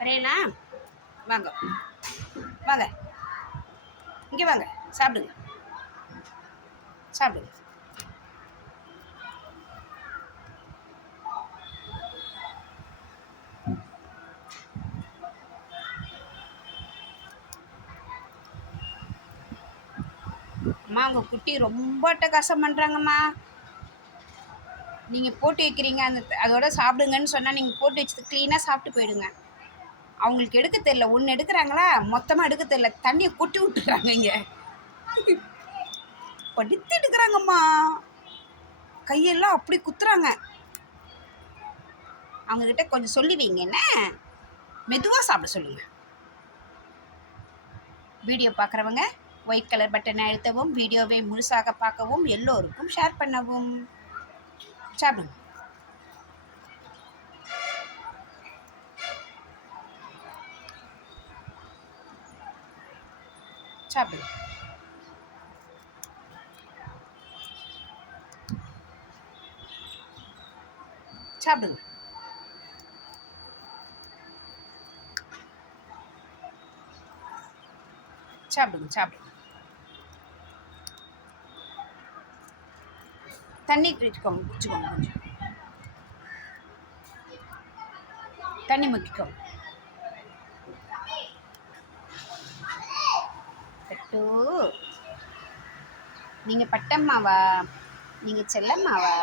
வரேனா வாங்க. வாங்க. இங்கே வாங்க. சாப்பிடுங்க. சாப்பிடுங்க. அம்மா உங்கள் குட்டி ரொம்ப அட்டகாசம் பண்ணுறாங்கம்மா நீங்கள் போட்டு வைக்கிறீங்க அந்த அதோட சாப்பிடுங்கன்னு சொன்னால் நீங்கள் போட்டு வச்சு க்ளீனாக சாப்பிட்டு போயிடுங்க. அவங்களுக்கு எடுக்க தெரில ஒன்று எடுக்கிறாங்களா? மொத்தமாக எடுக்க தெரில தண்ணியை கொட்டி விட்டுறாங்க இங்கே. படித்து எடுக்கிறாங்கம்மா. கையெல்லாம் அப்படி குத்துறாங்க. அவங்கக்கிட்ட கொஞ்சம் சொல்லி வைங்க என்ன? மெதுவாக சாப்பிட சொல்லுங்கள் வீடியோ பார்க்குறவங்க ஒயிட் கலர் பட்டனை அழுத்தவும் வீடியோவை முழுசாக பார்க்கவும் எல்லோருக்கும் ஷேர் பண்ணவும். சாப்பிடுங்க. சாப்பிடுங்க சாப்பிடுங்க சாப்பிடுங்க சாப்பிடுங்க தண்ணி குடிச்சுக்கோங்க குடிச்சுக்கோங்க கொஞ்சம். தண்ணி முக்கிக்கோங்க. பட்டு நீங்கள் பட்டம்மாவா? நீங்கள் செல்லம்மாவா?